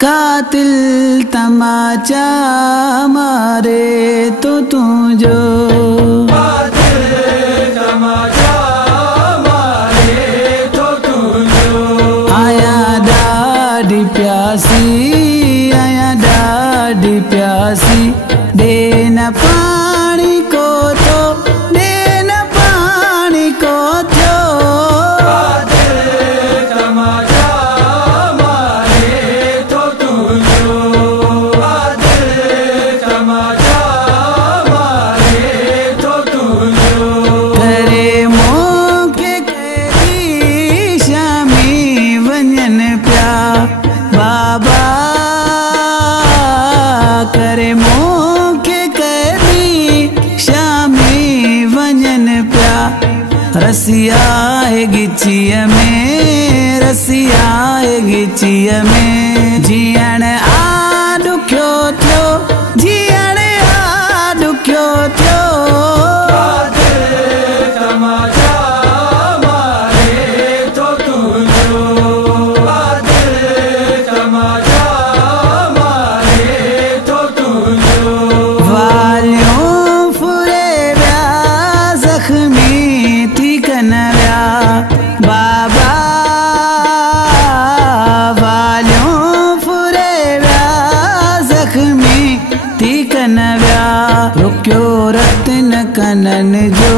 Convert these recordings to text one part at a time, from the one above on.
कातिल तमाचा मारे तो तुझो, कातिल तमाचा मारे तो तुझो। आया डाडी प्यासी देना पानी को तो, देना पानी को थो। कातिल तमाचा मारे तो तुझो, कातिल तमाचा मारे तो तुझो। करे मोके कैदी शामी वंजन प्या बाबा, करे मोके कैदी शामी वंजन प्या। रसिया है गिचिया में, रसिया है गिचिया में। जियण आ दुख्यो थियो, जियण आ दुख्यो थियो। कातिल तमाचा मारे तो तुझो, कातिल तमाचा मारे तो तुझो। वालियों फुरे व्या जख्मी थी कनव्या बाबा, वालियों फुरे व्या जख्मी थी कनव्या। रुक्यो रत्न कनन जो,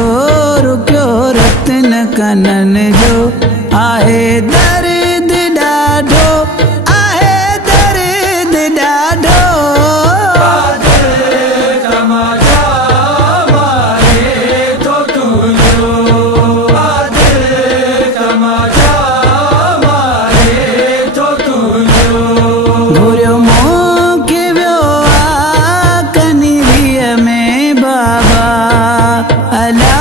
रुक्यो रत्न कनन जो। आहे दर्द डाढो, आहे दर्द डाढो। कातिल तमाचा मारे तो तुझो, कातिल तमाचा मारे तो तुझो। घुर्यो मोके व्यो आ कनीरिय में बाबा अला,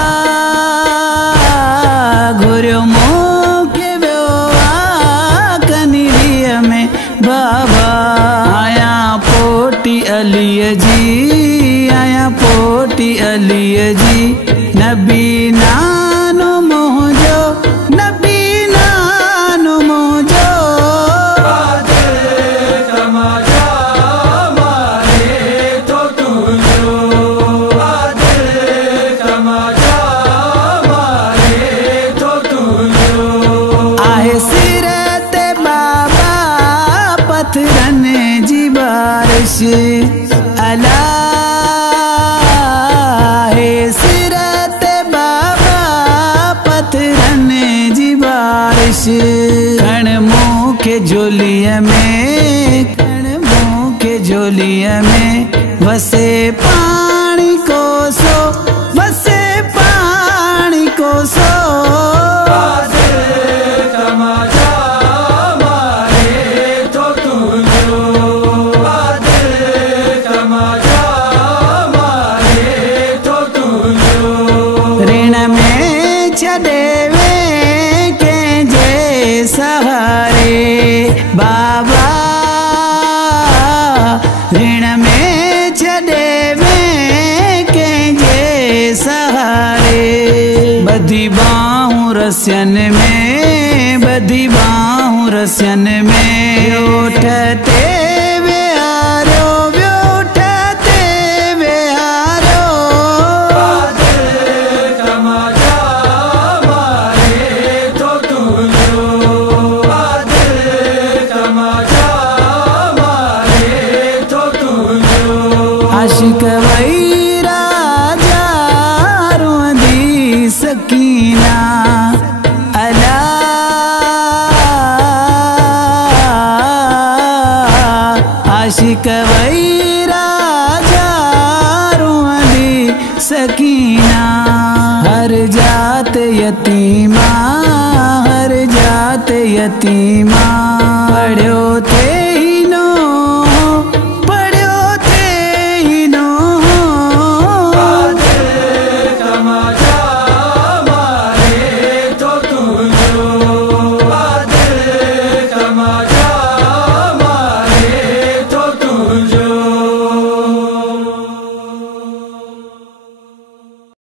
घुर्यो मोके व्यो आ कनीरिय में बाबा। आया पोटी अलीय जी, आया पोटी अलीय जी। नबी नानो मोहजो, नबी नानो मोहजो। कातिल तमाचा मारे तो तुझो, कातिल तमाचा मारे तो तुझो। आहे सिरत बाबा पत्थरन जी बारिश अला, है सिरत बाबा पत्थरन जी बारिश। कण मुँह के झोलिया में, कण मुँह के झोलिया में। वसे पानी को सो, वसे पानी को सो। कातिल तमाचा मारे तो तुझो, कातिल तमाचा मारे तो तुझो। ऋण में छदेवे के जे सहारे बाबा, ऋण में छदेवे के जे सहारे। बधी बाहूं रस्यन में, बधी बाहूं रस्यन में। उठते विहारो, उठते विहारो। कातिल तमाचा मारे तो तुझो, कातिल तमाचा मारे तो तुझो। आशिक वही राजा रोंदी सकीना अला, आशिक वही राजा रोंदी सकीना। हर जात यतीमा, हर जात यतीमा।